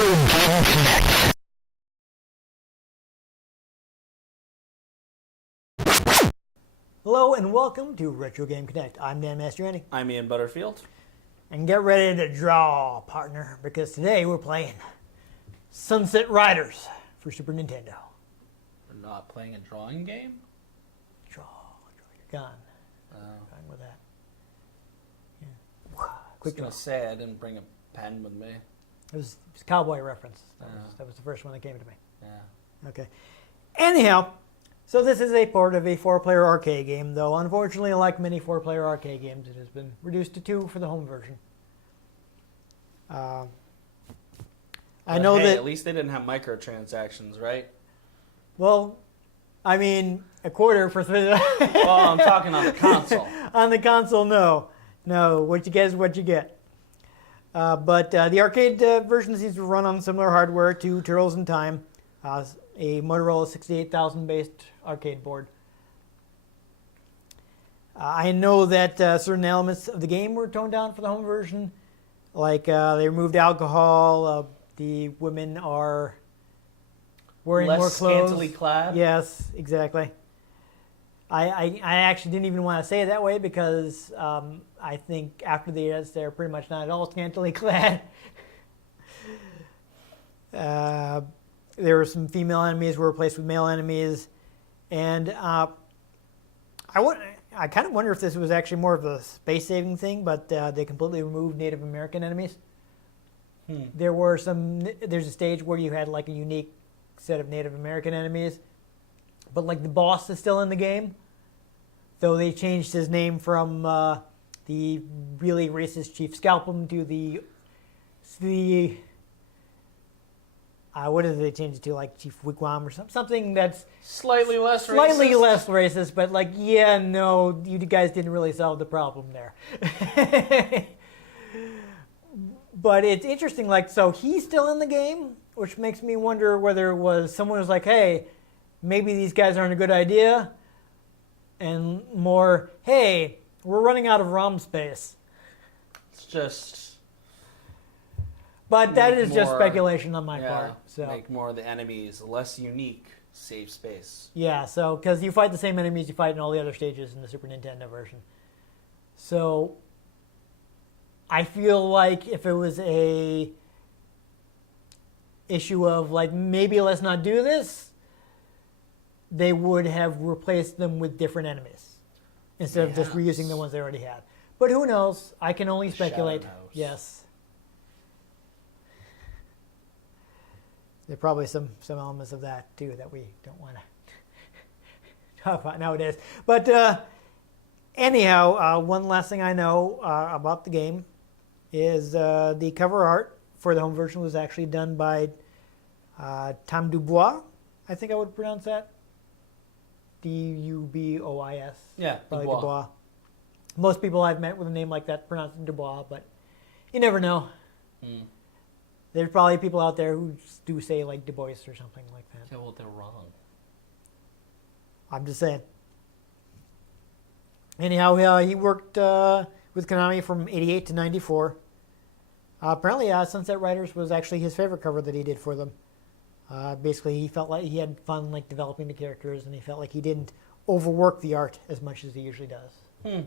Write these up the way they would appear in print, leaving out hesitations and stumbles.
Game Connect. Hello and welcome to Retro Game Connect. I'm Dan Mastriani. I'm Ian Butterfield. And get ready to draw, partner, because today we're playing Sunset Riders for Super Nintendo. We're not playing a drawing game? Draw your gun. Going with that. Yeah. Quick I was going draw. to say I didn't bring a pen with me. It was a cowboy reference. Yeah. That was the first one that came to me. Yeah. Okay. Anyhow, so this is a part of a 4-player arcade game, though unfortunately, like many 4-player arcade games, it has been reduced to 2 for the home version. I know hey, that... at least they didn't have microtransactions, right? Well, I mean, a quarter for... Well, I'm talking on the console. On the console, no. No, what you get is what you get. But the arcade version seems to run on similar hardware to Turtles in Time, a Motorola 68000 based arcade board. I know that certain elements of the game were toned down for the home version, like they removed alcohol, the women are wearing Less more clothes. scantily clad? Yes, exactly. I actually didn't even want to say it that way because I think after the edits they're pretty much not at all scantily clad. There were some female enemies were replaced with male enemies, and I kind of wonder if this was actually more of a space-saving thing, but they completely removed Native American enemies. There's a stage where you had like a unique set of Native American enemies, but like the boss is still in the game, though they changed his name from the really racist Chief Scalpum to the what did they change it to, like Chief Wigwam or something that's Slightly less racist, but like, yeah, no, you guys didn't really solve the problem there. But it's interesting, like, so he's still in the game, which makes me wonder whether it was someone was like, hey, maybe these guys aren't a good idea, and more, hey, we're running out of ROM space. It's just... But that is just speculation on my part. So make more of the enemies less unique, save space. yeah, so because you fight the same enemies you fight in all the other stages in the Super Nintendo version. So I feel like if it was a issue of like maybe let's not do this, they would have replaced them with different enemies instead of just reusing the ones they already had. But who knows? I can only speculate. Yes. There are probably some elements of that too that we don't want to talk about nowadays. But anyhow, one last thing I know about the game is the cover art for the home version was actually done by Tom Dubois. I think I would pronounce that. Dubois. Yeah, Dubois. Most people I've met with a name like that pronounce it Dubois, but you never know. There's probably people out there who do say like Du Bois or something like that. Yeah, well, they're wrong. I'm just saying. Anyhow, he worked with Konami from 88 to 94. Apparently, Sunset Riders was actually his favorite cover that he did for them. Basically, he felt like he had fun like developing the characters, and he felt like he didn't overwork the art as much as he usually does.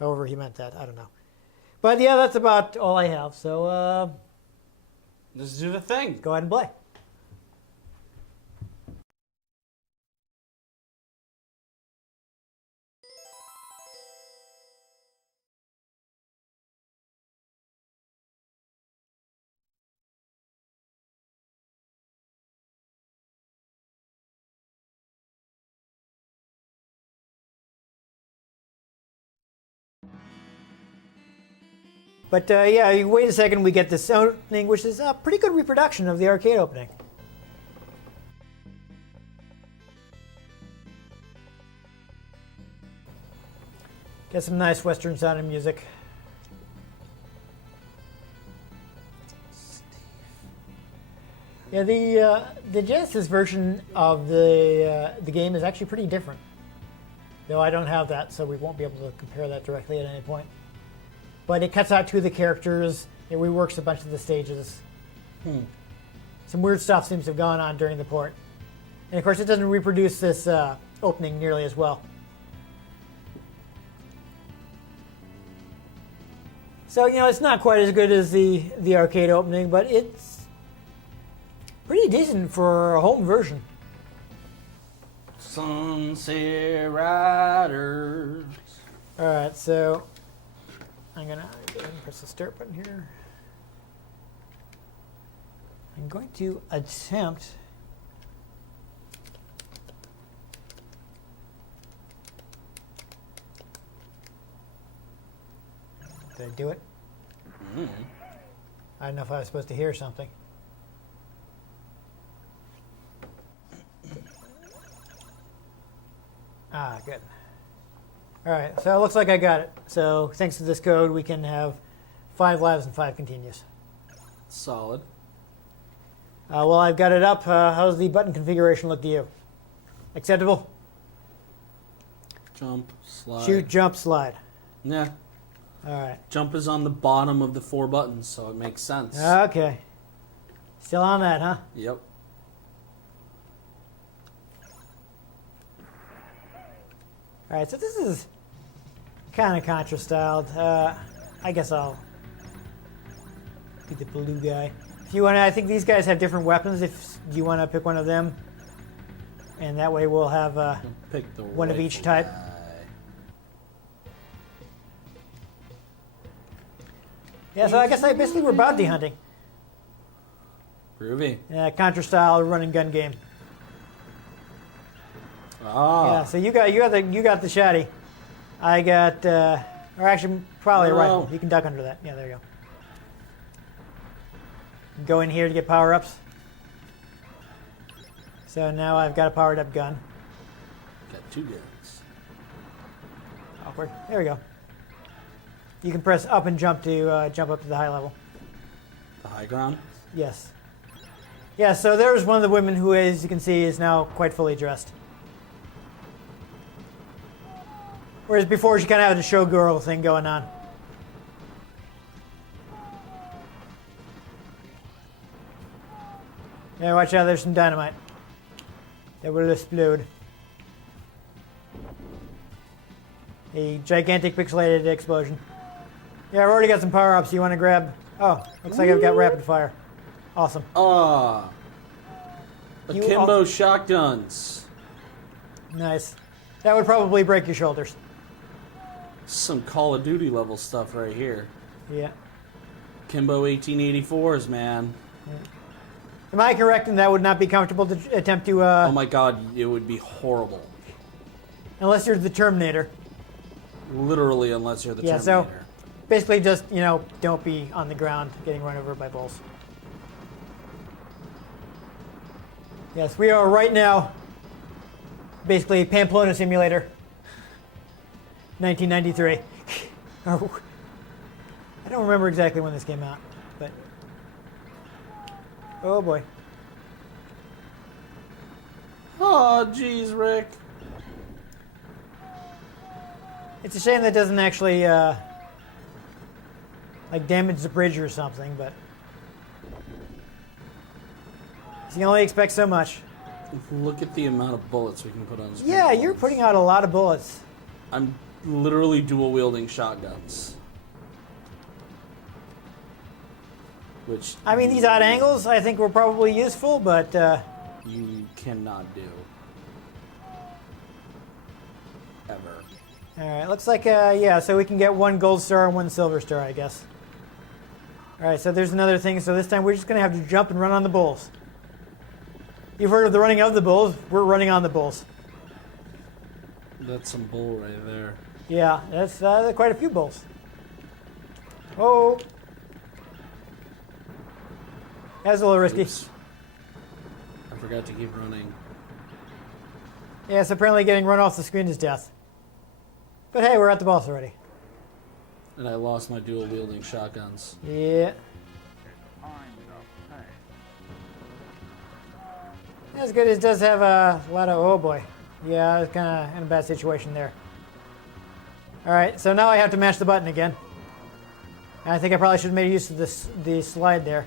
However he meant that, I don't know. But yeah, that's about all I have. So Let's do the thing. go ahead and play. But yeah, you wait a second, we get this opening, which is a pretty good reproduction of the arcade opening. Get some nice Western sounding music. Yeah, the Genesis version of the game is actually pretty different. Though I don't have that, so we won't be able to compare that directly at any point. But it cuts out two of the characters. It reworks a bunch of the stages. some weird stuff seems to have gone on during the port. And of course, it doesn't reproduce this opening nearly as well. So, you know, it's not quite as good as the arcade opening, but it's pretty decent for a home version. Sunset Riders. Alright, so I'm going to go ahead and press the start button here. I'm going to attempt Did I do it? Mm. I don't know if I was supposed to hear something. Ah, good. All right, so it looks like I got it. So thanks to this code, we can have 5 lives and 5 continues. Solid. Well, I've got it up. How's the button configuration look to you? Acceptable? Jump, slide. Shoot, jump, slide. Yeah. All right. Jump is on the bottom of the 4 buttons, so it makes sense. Okay. Still on that, huh? Yep. All right, so this is kind of Contra-styled. I guess I'll be the blue guy. If you want to, I think these guys have different weapons. If you want to pick one of them, and that way we'll have Pick the one of each rifle type. guy. Yeah, so I guess basically we're bounty hunting. Groovy. Contra-style run and gun game. Ah. Yeah, so you got the shotty. I got, or actually probably a No. rifle. You can duck under that. Yeah, there you go. Go in here to get power-ups. So now I've got a powered-up gun. Got 2 guns. Awkward. There we go. You can press up and jump to jump up to the high level. The high ground. Yes. Yeah, so there's one of the women who, as you can see, is now quite fully dressed. Whereas before, she kind of had a showgirl thing going on. Yeah, watch out, there's some dynamite. That will explode. A gigantic pixelated explosion. Yeah, I've already got some power-ups. You want to grab... Oh, looks like I've got rapid fire. Awesome. Ah. Akimbo shotguns. Nice. That would probably break your shoulders. Some Call of Duty level stuff right here. Yeah. Kimbo 1884s, man. Am I correct in that would not be comfortable to attempt to... Oh my god, it would be horrible. Unless you're the Terminator. Literally, unless you're the Yeah, Terminator. so basically just, you know, don't be on the ground getting run over by bulls. Yes, we are right now basically Pamplona Simulator. 1993. Oh, I don't remember exactly when this came out, but... Oh boy. Oh, jeez, Rick. It's a shame that doesn't actually, like, damage the bridge or something, but... You can only expect so much. Look at the amount of bullets we can put on screen. Yeah, you're putting out a lot of bullets. I'm literally dual-wielding shotguns. Which... I mean, these odd angles I think were probably useful, but... you cannot do. Ever. Alright, looks like, yeah, so we can get 1 gold star and 1 silver star, I guess. Alright, so there's another thing. So this time we're just going to have to jump and run on the bulls. You've heard of the running of the bulls. We're running on the bulls. That's some bull right there. Yeah, that's quite a few bulls. Oh. That's a little risky. Oops. I forgot to keep running. Yes, apparently getting run off the screen is death. But hey, we're at the boss already. And I lost my dual-wielding shotguns. Yeah. As good as it does have a lot of... Oh boy. Yeah, it's kind of in a bad situation there. Alright, so now I have to mash the button again. And I think I probably should have made use of the slide there.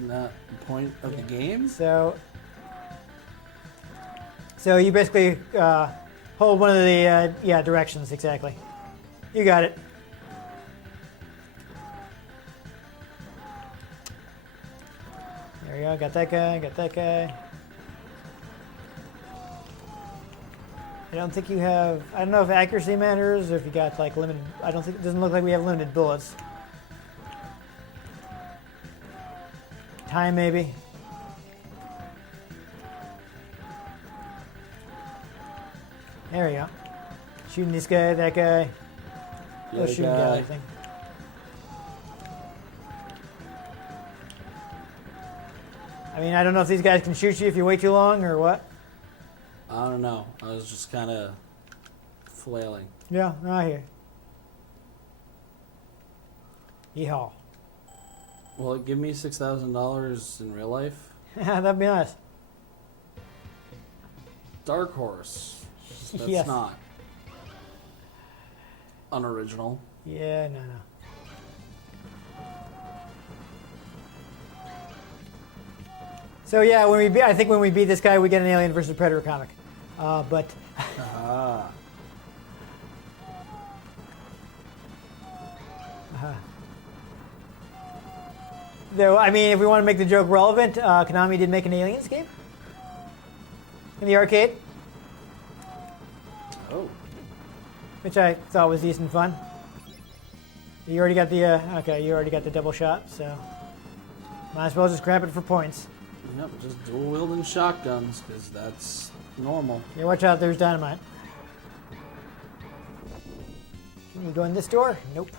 Isn't that the point of the game? So you basically hold one of the directions exactly. You got it. There we go. Got that guy. Got that guy. I don't think you have. I don't know if accuracy matters or if you got like limited. I don't think it doesn't look like we have limited bullets. Time maybe. There we go. Shooting this guy, that guy. The other Shooting guy. guy, I think. I mean, I don't know if these guys can shoot you if you wait too long or what. I don't know. I was just kind of flailing. Yeah, no, I hear. Yeehaw. Will it give me $6,000 in real life? That'd be nice. Dark Horse. That's Yes. not unoriginal. Yeah, no. So yeah, I think when we beat this guy, we get an Alien versus Predator comic. But Ah. though, I mean, if we want to make the joke relevant, Konami did make an Aliens game in the arcade, Oh. which I thought was decent fun. You already got the you already got the double shot, so might as well just grab it for points. Yep, just dual wielding shotguns, because that's normal. Yeah, watch out, there's dynamite. Can you go in this door? Nope.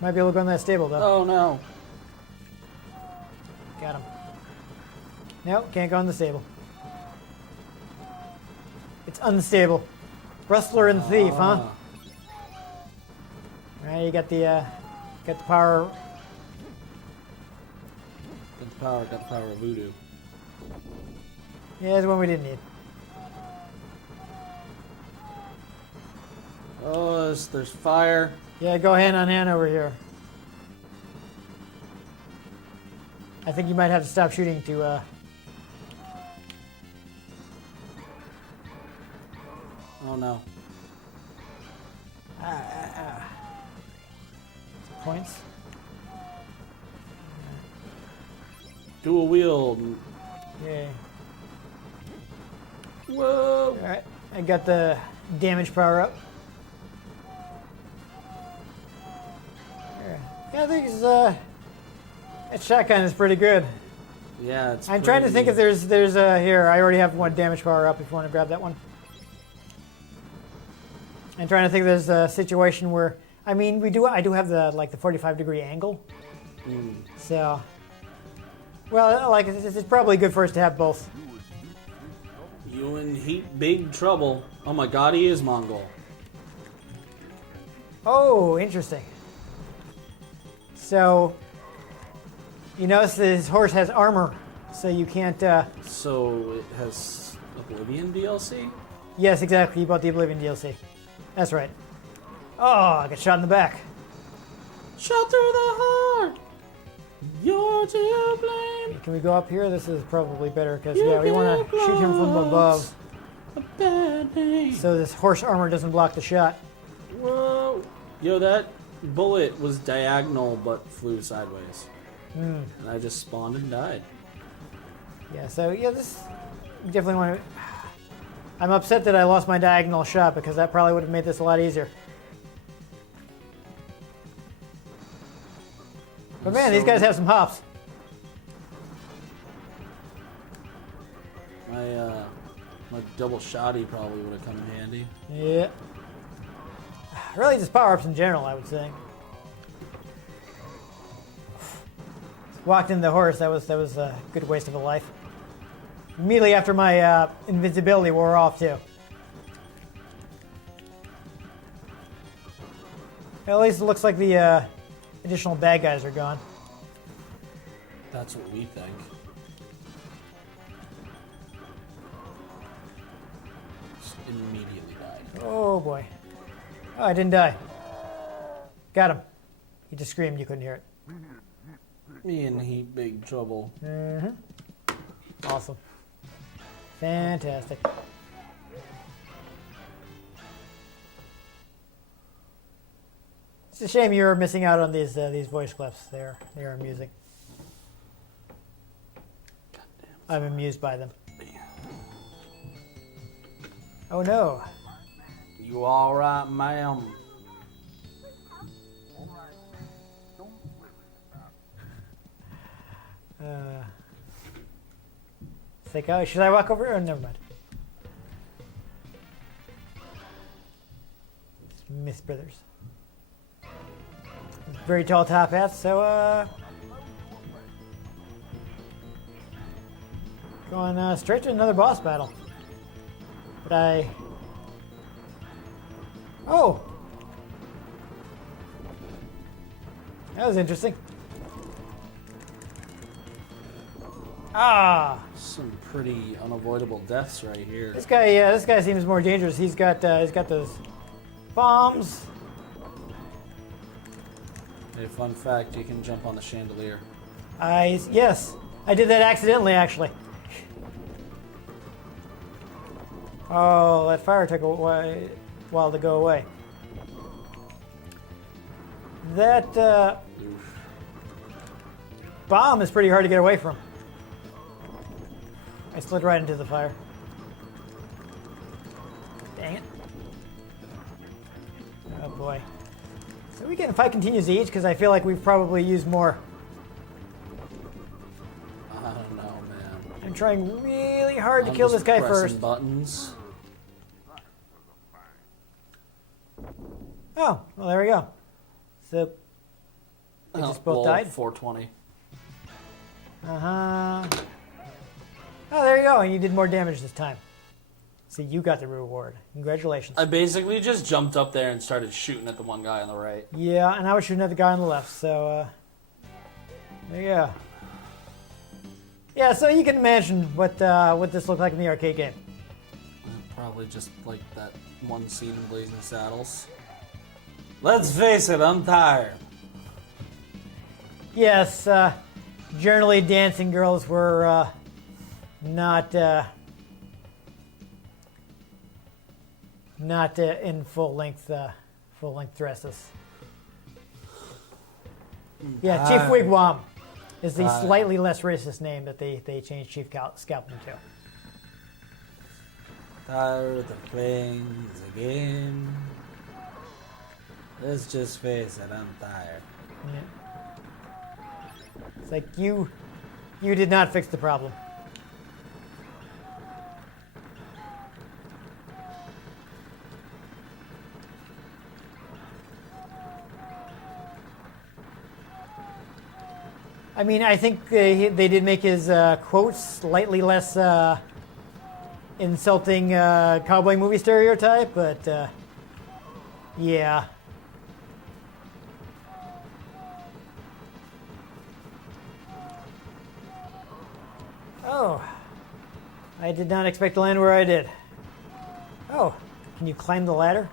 Might be able to go in that stable though. Oh no. Got him. Nope, can't go in the stable. It's unstable. Rustler and thief, huh? Ah. Right, you got the power. Got the power of voodoo. Yeah, it's one we didn't need. Oh, there's fire. Yeah, go hand on hand over here. I think you might have to stop shooting to. Oh no. Points. Dual wield. Yeah. Whoa. All right, I got the damage power up. There. Yeah, I think it's that shotgun is pretty good. Yeah, it's. I'm trying to think if there's here. I already have one damage power up. If you want to grab that one. I'm trying to think. If there's a situation where I mean I do have the 45-degree angle. Mm. So, well, like it's probably good for us to have both. You in big trouble. Oh my God, he is Mongol. Oh, interesting. So, you notice that his horse has armor, so you can't. So it has Oblivion DLC? Yes, exactly. You bought the Oblivion DLC. That's right. Oh, I got shot in the back. Shot through the heart. You're to blame. Can we go up here? This is probably better because You we want to get shoot him from above, A bad name. so this horse armor doesn't block the shot. Whoa. Yo, that bullet was diagonal but flew sideways. And I just spawned and died. Yeah. So yeah, this definitely want to. I'm upset that I lost my diagonal shot because that probably would have made this a lot easier. But man, these guys have some hops. My double shotty probably would have come in handy. Yeah. Really, just power-ups in general, I would say. Walked into the horse. That was a good waste of a life. Immediately after my invincibility wore off too. At least it looks like the additional bad guys are gone. That's what we think. Just immediately died. Oh boy. Oh, I didn't die. Got him. He just screamed. You couldn't hear it. Me and he big trouble. Mm-hmm. Awesome. Fantastic. It's a shame you're missing out on these voice clips. They are amusing. I'm amused by them. Oh no. You all right, ma'am? It's like, oh, should I walk over? Oh, never mind. It's Miss Brothers. Very tall top hats, so going straight to another boss battle. But oh! That was interesting. Ah! Some pretty unavoidable deaths right here. This guy seems more dangerous. He's got those bombs. Hey, fun fact, you can jump on the chandelier. Yes, I did that accidentally, actually. Oh, that fire took a while to go away. That bomb is pretty hard to get away from. I slid right into the fire. Dang it. Oh boy. So we can fight continues each because I feel like we've probably used more. I don't know, man. I'm trying really hard to kill this guy first. Buttons. Oh, well there we go. So they just both died. 420. Uh-huh. Oh, there you go. And you did more damage this time. So you got the reward. Congratulations. I basically just jumped up there and started shooting at the one guy on the right. Yeah, and I was shooting at the guy on the left. So, there you go. Yeah, so you can imagine what this looked like in the arcade game. Probably just like that one scene in Blazing Saddles. Let's face it, I'm tired. Yes, generally dancing girls were not in full length dresses. Yeah, Chief Wigwam is the slightly less racist name that they changed Chief Scalpman to. Tired of playing the game. Let's just face it, I'm tired. Yeah. It's like you did not fix the problem. I mean, I think they did make his quotes slightly less insulting cowboy movie stereotype, but yeah. Oh, I did not expect to land where I did. Oh, can you climb the ladder?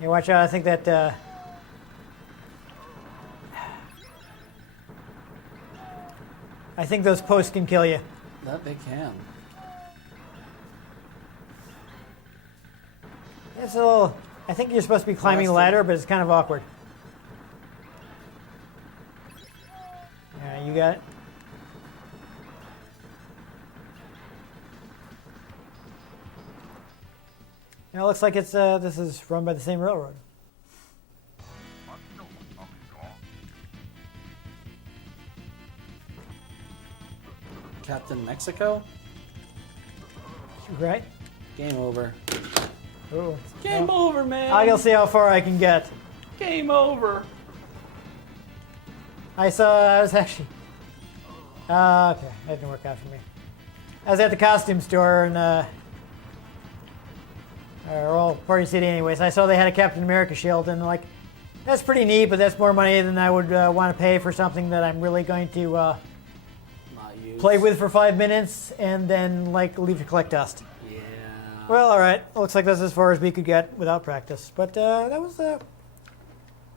Yeah, watch out, I think that I think those posts can kill you. That they can. It's a little, I think you're supposed to be climbing the ladder, but it's kind of awkward. Yeah, you got it. Now it looks like it's this is run by the same railroad. Captain Mexico? Right? Game over. Ooh. Game over, man. I'll see how far I can get. Game over. I was actually okay, that didn't work out for me. I was at the costume store and Party City anyways. I saw they had a Captain America shield and like, that's pretty neat, but that's more money than I would want to pay for something that I'm really going to play with for 5 minutes and then like leave to collect dust. Yeah. Well, all right. Looks like that's as far as we could get without practice. But that was a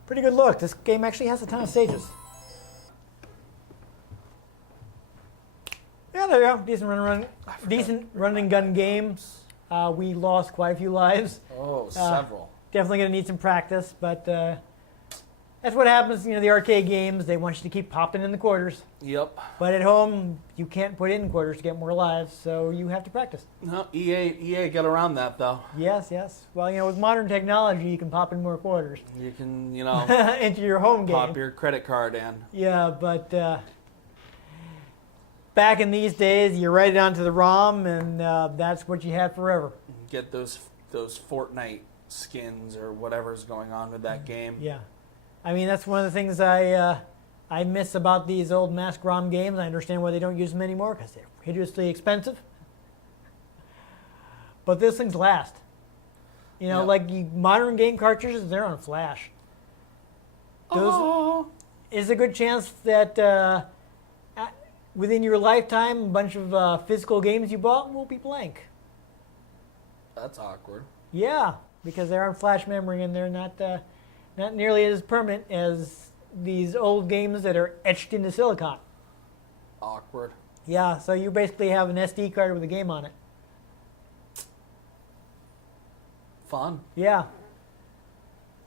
pretty good look. This game actually has a ton of stages. Yeah, there you go. Decent run and gun games. We lost quite a few lives. Oh, several. Definitely going to need some practice, but that's what happens. The arcade games, they want you to keep popping in the quarters. Yep. But at home, you can't put in quarters to get more lives, so you have to practice. No, EA got around that though. Yes. Well, with modern technology, you can pop in more quarters. You can, into your home game. pop your credit card in. Yeah, but back in these days, you write it onto the ROM, and that's what you have forever. Get those Fortnite skins or whatever's going on with that game. Yeah. I mean, that's one of the things I miss about these old mask ROM games. I understand why they don't use them anymore, because they're hideously expensive. But those things last. Like modern game cartridges, they're on flash. Is a good chance that within your lifetime, a bunch of physical games you bought will be blank. That's awkward. Yeah, because they're on flash memory and they're not nearly as permanent as these old games that are etched into silicon. Awkward. Yeah, so you basically have an SD card with a game on it. Fun. Yeah.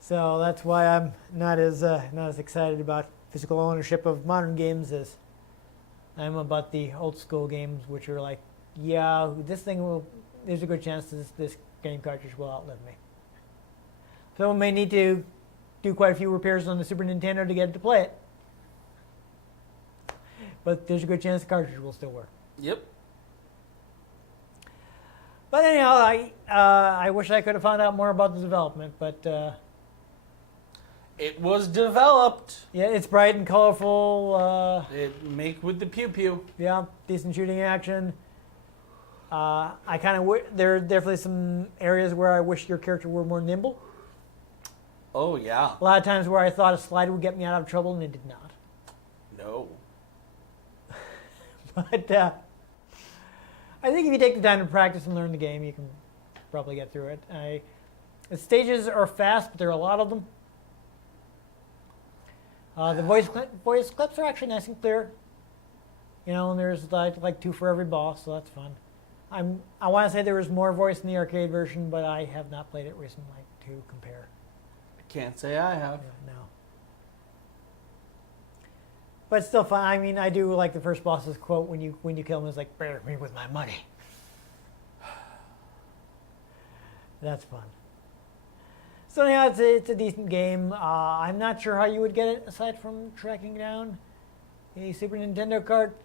So that's why I'm not as excited about physical ownership of modern games as I'm about the old school games, which are like, yeah, there's a good chance this game cartridge will outlive me. Someone may need to do quite a few repairs on the Super Nintendo to get it to play it. But there's a good chance the cartridge will still work. Yep. But anyhow, I wish I could have found out more about the development, but it was developed. yeah, it's bright and colorful. It make with the pew pew. Yeah, decent shooting action. I kind of there are definitely some areas where I wish your character were more nimble. Oh yeah. A lot of times where I thought a slide would get me out of trouble, and it did not. No. But I think if you take the time to practice and learn the game, you can probably get through it. The stages are fast, but there are a lot of them. The voice clips are actually nice and clear. And there's like 2 for every boss, so that's fun. I want to say there was more voice in the arcade version, but I have not played it recently to compare. I can't say I have. No. But it's still fun. I mean, I do like the first boss's quote when you kill him. It's like, "Bear me with my money." That's fun. So yeah, it's a decent game. I'm not sure how you would get it aside from tracking down a Super Nintendo cart.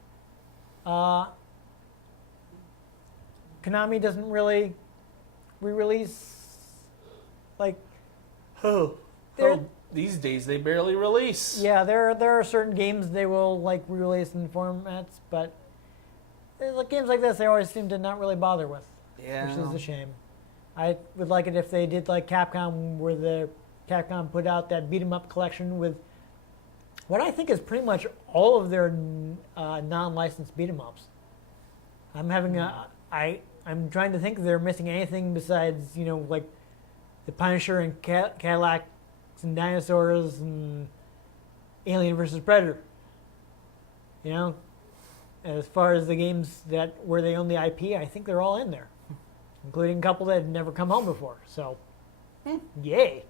Konami doesn't really re-release These days they barely release. Yeah, there are certain games they will re-release in formats, but games like this they always seem to not really bother with, Yeah. which is a shame. I would like it if they did like Capcom, where Capcom put out that beat 'em up collection with what I think is pretty much all of their non-licensed beat 'em ups. I'm trying to think if they're missing anything besides like the Punisher and Cadillacs and Dinosaurs and Alien vs. Predator. As far as the games where they own the IP, I think they're all in there, including a couple that had never come home before. So, yay!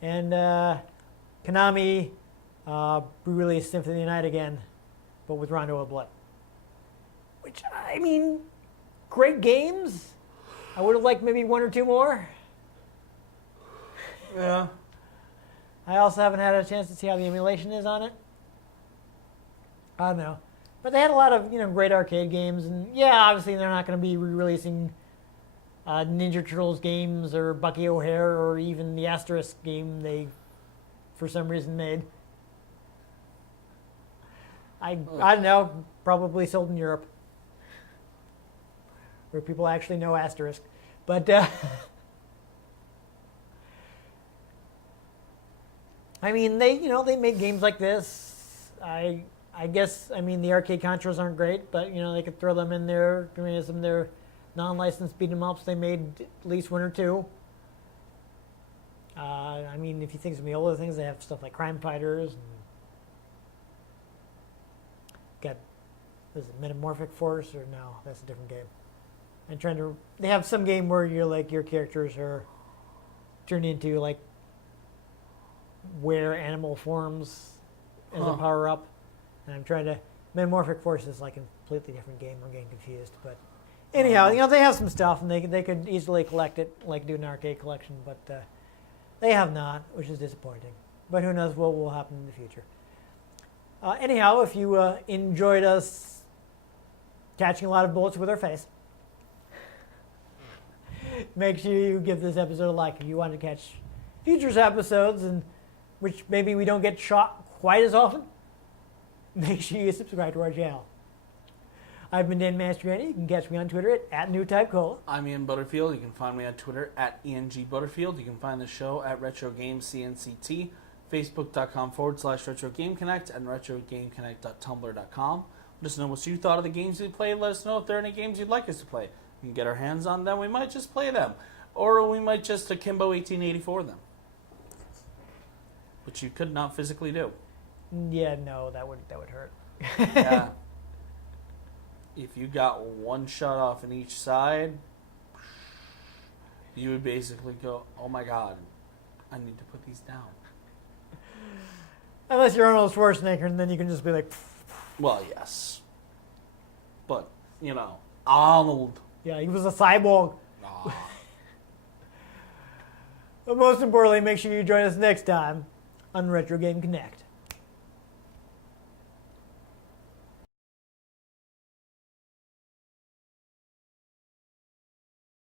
And Konami re-released Symphony of the Night again, but with Rondo of Blood. Which, I mean, great games. I would have liked maybe 1 or 2 more. Yeah. I also haven't had a chance to see how the emulation is on it. I don't know. But they had a lot of great arcade games, and yeah, obviously they're not going to be re-releasing Ninja Turtles games or Bucky O'Hare or even the Asterisk game they, for some reason, made. I don't know, probably sold in Europe, where people actually know Asterisk. But I mean, they made games like this. I guess the arcade Contras aren't great, but they could throw them in there. Some of their non-licensed beat 'em ups, they made at least 1 or 2. If you think of some of the older things, they have stuff like Crime Fighters. And got is it Metamorphic Force, or no? That's a different game. I'm trying to. They have some game where you're like your characters are turned into like wear animal forms as a power up, and I'm trying to. Metamorphic Force is like a completely different game. I'm getting confused, but anyhow, they have some stuff, and they could easily collect it, like do an arcade collection, but they have not, which is disappointing. But who knows what will happen in the future. Anyhow, if you enjoyed us catching a lot of bullets with our face, make sure you give this episode a like. If you want to catch future episodes, and which maybe we don't get shot quite as often, make sure you subscribe to our channel. I've been Dan Mastriani. You can catch me on Twitter at NewTypeCola. I'm Ian Butterfield. You can find me on Twitter at IanGButterfield. You can find the show at RetroGamesCNCT, Facebook.com/RetroGameConnect, and RetroGameConnect.tumblr.com. Let us know what you thought of the games we played. Let us know if there are any games you'd like us to play. We can get our hands on them. We might just play them. Or we might just Akimbo 1884 them. Which you could not physically do. Yeah, no, that would hurt. Yeah. If you got one shot off in each side, you would basically go, oh my god, I need to put these down. Unless you're Arnold Schwarzenegger, and then you can just be like... Well, yes. But, Arnold. Yeah, he was a cyborg. Ah. But most importantly, make sure you join us next time on Retro Game Connect.